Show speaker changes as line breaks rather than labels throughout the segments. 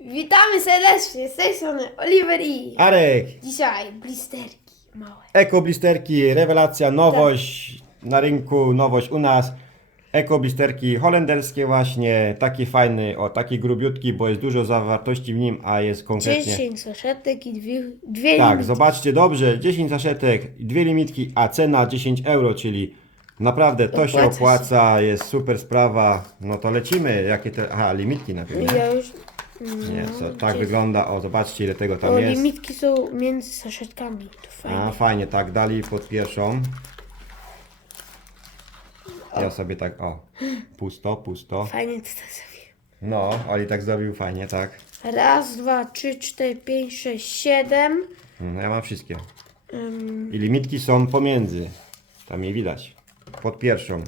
Witamy serdecznie, z tej strony Oliver i
Arek,
dzisiaj blisterki małe.
eko blisterki, rewelacja, nowość na rynku, nowość u nas. Eko blisterki holenderskie właśnie, taki fajny, o taki grubiutki, bo jest dużo zawartości w nim, a jest konkretnie...
10 saszetek i dwie, dwie
Tak,
limity.
zobaczcie dobrze, 10 saszetek, dwie limitki, a cena 10 euro, czyli naprawdę to się
Opłaca się.
opłaca, jest super sprawa. No to lecimy, jakie te... Aha, limitki najpierw, nie?
Ja już...
Nie, co, tak
gdzie-
wygląda, o zobaczcie ile tego tam
O,
jest.
limitki są między saszetkami, to.
A, fajnie, tak, dali pod pierwszą. Ja sobie tak, o, pusto, pusto.
Fajnie to tak zrobił.
No, Oli tak zrobił fajnie, tak.
Raz, dwa, trzy, cztery, pięć, sześć, siedem.
No, ja mam wszystkie.
Ym,
I limitki są pomiędzy. Tam je widać. Pod pierwszą.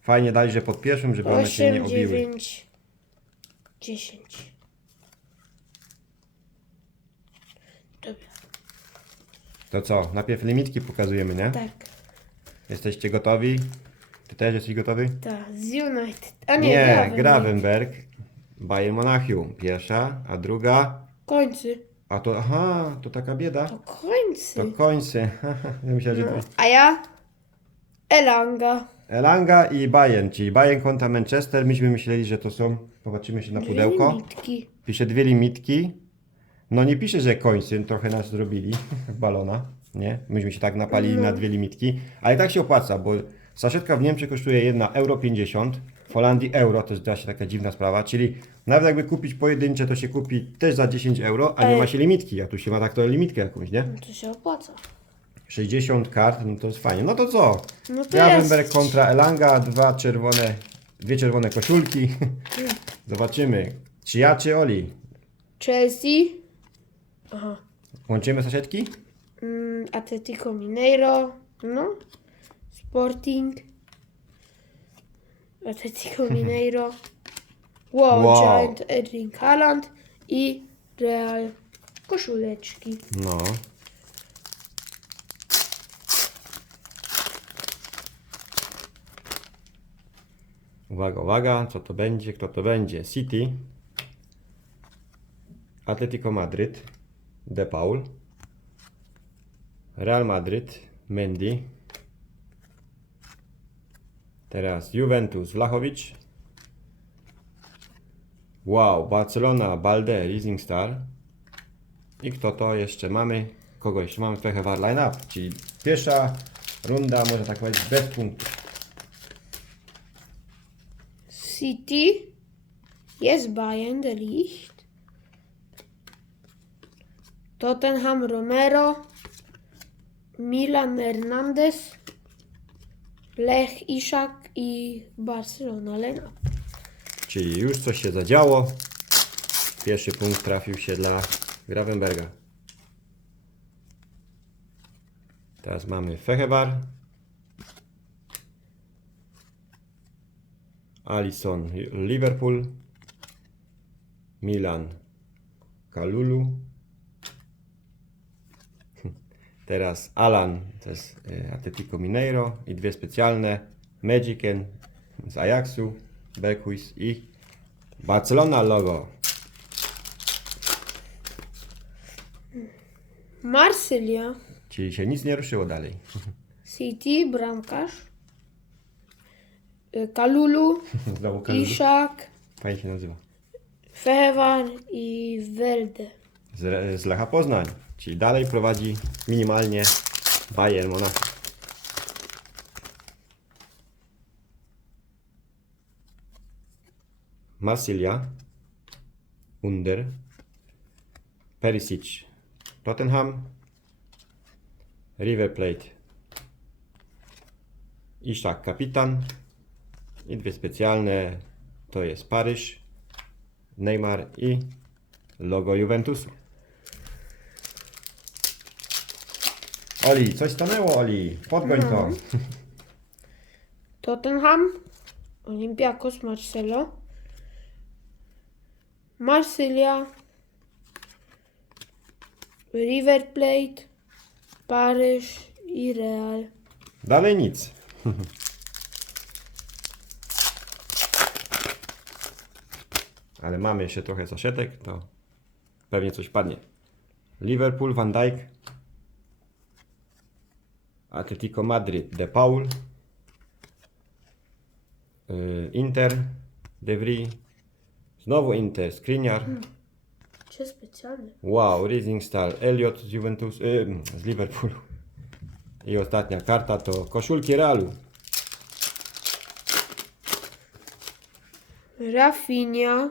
Fajnie dali, że pod pierwszą, żeby one się nie
osiem,
obiły.
dziewięć, dziesięć.
To co, najpierw limitki pokazujemy, nie?
tak,
Jesteście gotowi? Ty też jesteś gotowy?
tak, z United. A nie,
Nie,
Gravenberg.
Gravenberg. Bayern Monachium. Pierwsza, a druga.
Końcy.
A to, aha, to taka bieda.
To końcy.
To końcy. ja myślałem, że to...
A ja? Elanga.
Elanga i Bayern, czyli Bayern kontra Manchester. Myśmy myśleli, że to są. Popatrzymy się na pudełko.
limitki.
Pisze dwie limitki. No nie pisze, że końcy, trochę nas zrobili balona, nie? Myśmy się tak napalili na dwie limitki, ale tak się opłaca, bo saszetka w Niemczech kosztuje 1 euro 50, w Holandii euro, to jest właśnie taka dziwna sprawa, czyli nawet jakby kupić pojedyncze, to się kupi też za 10 euro, a nie
Ej.
ma się limitki, a tu się ma tak to limitkę jakąś, nie?
No to się opłaca.
60 kart, no to jest fajnie. No to co?
No to
kontra Elanga, dwa czerwone, dwie czerwone koszulki. Zobaczymy, czy ja, czy Oli.
Chelsea. Aha.
Łączymy saszetki?
Mm, Atletico Mineiro. No. Sporting. Atletico Mineiro. Wow,
Wow.
Giant Erling Haaland i Real koszuleczki.
No. Uwaga, uwaga, co to będzie, kto to będzie? City, Atletico Madryt, De Paul, Real Madryt, Mendy, teraz Juventus, Vlahovic, wow, Barcelona, Balde, Rising Star, i kto to jeszcze mamy? Kogo jeszcze mamy trochę war line up, czyli pierwsza runda, można tak powiedzieć, bez punktów.
City. Jest Bayern Licht. Tottenham Romero. Milan Hernandez. Lech Iszak i Barcelona Lena.
Czyli już coś się zadziało. Pierwszy punkt trafił się dla Gravenberga. Teraz mamy Fehebar. Alison Liverpool. Milan Kalulu. Teraz Alan to jest e, Atletico Mineiro i dwie specjalne Magicen z Ajaxu, Berkuis i Barcelona logo.
Marsylia.
Czyli się nic nie ruszyło dalej.
City, bramkarz. Y, Kalulu,
Znowu Kalulu.
Iszak,
Fajnie się nazywa.
Fehewan i Welde.
Z, z Lecha Poznań. Czyli dalej prowadzi minimalnie Bayern Monachium. Marsylia, Under, Perisic, Tottenham, River Plate, Iszak kapitan i dwie specjalne to jest Paryż, Neymar i logo Juventusu. Oli, coś stanęło Oli, podgoń to.
Tottenham, Olympiakos, Marcelo, Marsylia, River Plate, Paryż i Real.
Dalej nic. ale mamy jeszcze trochę saszetek, to pewnie coś padnie. Liverpool, Van Dijk. Atletico Madrid, De Paul. Yy, Inter, De Vries. Znowu Inter, Skriniar.
Czy specjalny?
Wow, Rising Star, Elliot z Juventus, yy, z Liverpoolu. I ostatnia karta to koszulki Realu.
Rafinha.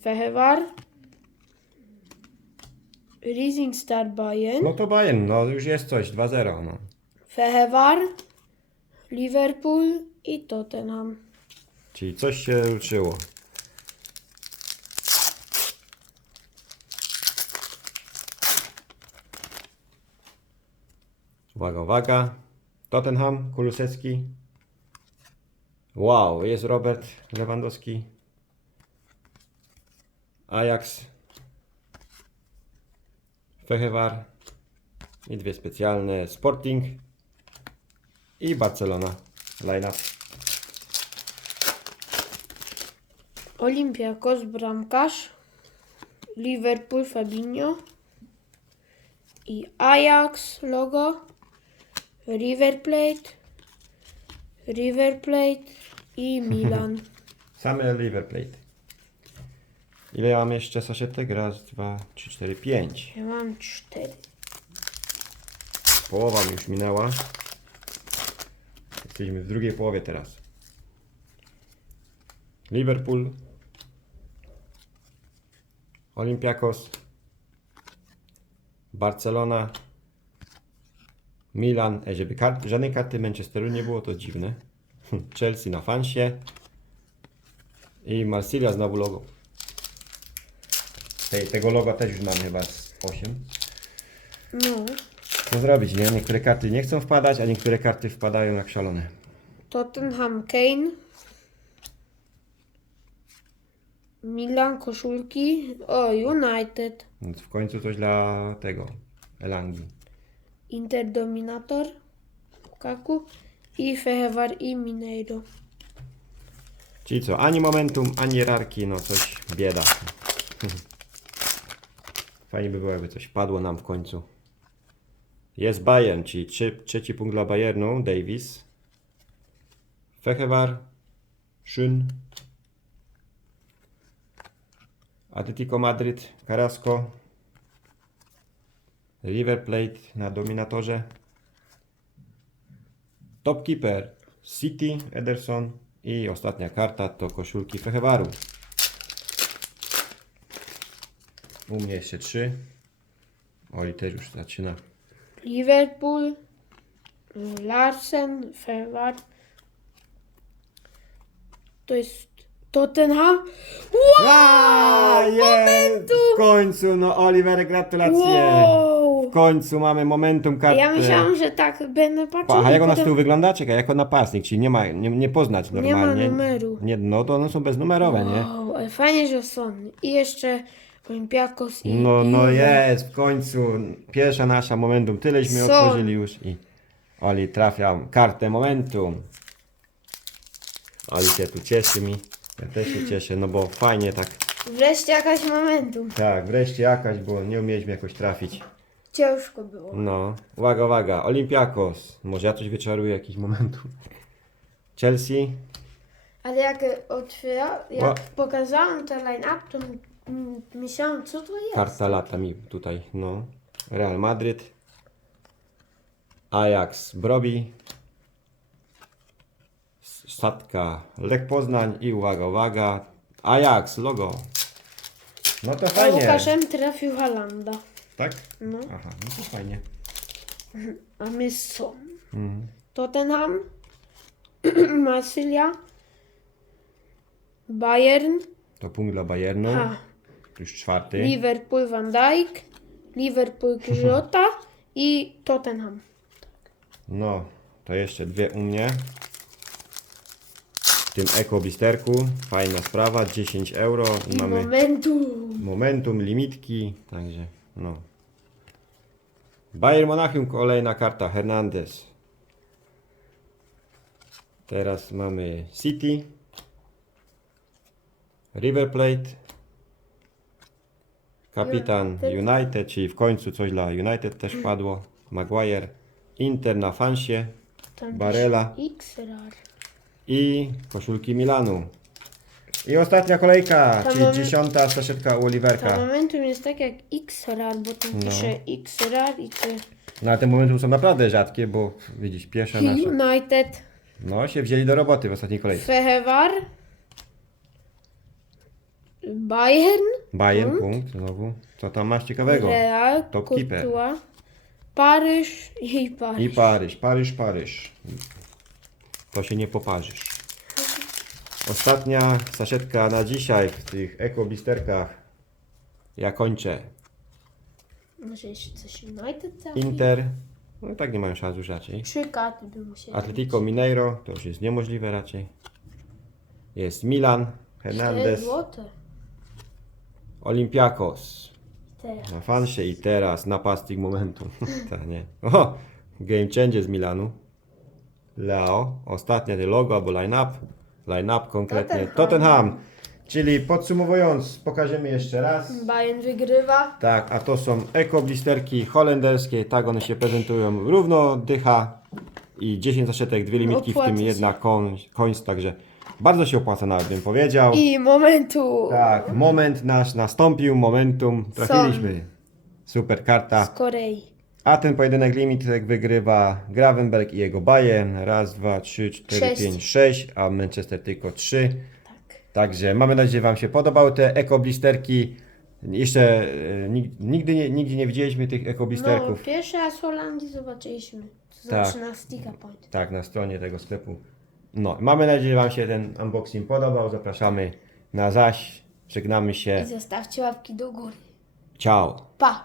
Fehewar. Rising Star Bayern.
No to Bayern, no już jest coś, 2-0. No.
Fehewar. Liverpool i Tottenham.
Czyli coś się ruszyło. Uwaga, uwaga. Tottenham, Kulusewski. Wow, jest Robert Lewandowski. Ajax. Fechewar. I dwie specjalne. Sporting. I Barcelona. Line-up.
Olympiakos bramkarz. Liverpool Fabinho. I Ajax logo. River Plate. River Plate i Milan.
Same River Plate. Ile ja mam jeszcze saszetek? Raz, dwa, trzy, cztery, pięć.
Ja mam cztery.
Połowa mi już minęła. Jesteśmy w drugiej połowie teraz. Liverpool. Olympiakos. Barcelona. Milan. Ej, żeby kart, żadnej karty Manchesteru nie było, to dziwne. Chelsea na fansie. I Marsilia znowu logo. Tej, tego logo też już mam chyba z 8.
No.
Co zrobić, nie? Niektóre karty nie chcą wpadać, a niektóre karty wpadają jak szalone.
Tottenham Kane. Milan koszulki. O, United.
Więc w końcu coś dla tego, Elangi.
Inter Dominator. Lukaku. I Fehewar i Mineiro.
Czyli co, ani momentum, ani rarki, no coś bieda. Fajnie by było, jakby coś padło nam w końcu. Jest Bayern, czyli trzy, trzeci punkt dla Bayernu, Davis. Fechewar, Schön. Atletico Madryt, Carrasco. River Plate na dominatorze. Topkeeper City, Ederson i ostatnia karta to koszulki Fechewaru. U mnie jeszcze trzy. Oli też już zaczyna.
Liverpool. Larsen. Fehewar. To jest Tottenham.
A, jest! W końcu, no Oliver, gratulacje!
Wow!
W końcu mamy momentum karty.
Ja myślałam, że tak będę patrzył.
Pa, a
i
jak ona z
potem-
tyłu wygląda? Czekaj, jako napastnik, czyli nie ma, nie, nie poznać
Nie ma
normalnie.
numeru.
Nie, no to one są beznumerowe, nie?
Wow, ale fajnie, że są. I jeszcze Olympiakos i
No,
i
no
Juve.
jest, w końcu. Pierwsza nasza momentum. Tyleśmy
Co?
otworzyli już i Oli trafia kartę momentum. Oli się tu cieszy mi. Ja też się cieszę, no bo fajnie tak.
Wreszcie jakaś momentum.
Tak, wreszcie jakaś, bo nie umieliśmy jakoś trafić.
Ciężko było.
No, uwaga, uwaga. Olympiakos. Może ja coś wyczaruję, jakiś momentum. Chelsea.
Ale jak otwiera, jak
Ła-
pokazałam ten line-up, to myślałam, co to jest.
Karta lata mi tutaj, no. Real Madryt. Ajax Brobi. Statka Lech Poznań i uwaga, uwaga. Ajax, logo. No to
A
fajnie.
Łukaszem trafił Halanda.
Tak?
No.
Aha, no to fajnie.
A my są.
Mhm.
Tottenham, Marsylia, Bayern,
To punkt dla Bayernu.
a,
Już czwarty.
Liverpool Van Dijk, Liverpool Kryżota i Tottenham.
No, to jeszcze dwie u mnie. W tym eko blisterku. Fajna sprawa, 10 euro. I mamy
momentum.
momentum, limitki. Także, no. Bayern Monachium, kolejna karta Hernandez. Teraz mamy City. River Plate. Kapitan
United.
Czyli w końcu coś dla United też padło. Maguire. Inter na fansie.
Tam
Barella. I koszulki Milanu. I ostatnia kolejka,
To
czyli
mamy-
dziesiąta staszetka u
To
Oliverka.
momentum jest tak jak X-Rar, bo tam
No.
pisze X-Rar i te
No ale te momenty są naprawdę rzadkie, bo widzisz, pierwsze nasze.
United,
No się wzięli do roboty w ostatniej kolejce.
Fehevar, Bayern,
Bayern, punkt, znowu. Co tam masz ciekawego?
Real,
Top keeper.
Courtois, Paryż i Paryż.
I Paryż, Paryż, Paryż. To się nie poparzysz. Ostatnia saszetka na dzisiaj w tych ekoblisterkach. Ja kończę.
Może jeszcze coś United trafi?
Inter. No tak nie mają szans już raczej.
Trzy karty by musieli
Atletico Mineiro, to już jest niemożliwe raczej. Jest Milan,
mieć. Cztery
Hernandez,
złote.
Olympiakos. Na fansie i teraz napastnik momentu. tak, nie. O, game changer z Milanu. Leo, ostatnia te logo albo line-up. Line-up konkretnie.
Tottenham.
Tottenham. Czyli podsumowując, pokażemy jeszcze raz.
Bayern wygrywa.
Tak, a to są ekoblisterki holenderskie. Tak one się prezentują. Równo dycha i 10 zaszetek, dwie limitki, w
Opłaca
tym
się.
jedna koń, końc, także bardzo się opłaca nawet bym powiedział.
I momentu.
Tak, moment nasz nastąpił, momentum, trafiliśmy. Super karta.
Z Korei.
A ten pojedynek limitek wygrywa Gravenberg i jego Bayern. Raz, dwa, trzy, cztery,
Sześć.
pięć, sześć, a Manchester tylko trzy.
Tak.
Także mamy nadzieję, że Wam się podobały te ekoblisterki. Jeszcze e, nig- nigdy nie, nigdzie nie widzieliśmy tych
No,
ekoblisterków.
pierwszy raz w Holandii zobaczyliśmy. To
Tak.
znaczy na Stika Point.
Tak, na stronie tego sklepu. No, mamy nadzieję, że Wam się ten unboxing podobał. Zapraszamy na zaś. Żegnamy
I
się.
zostawcie łapki do góry.
Ciao.
Pa!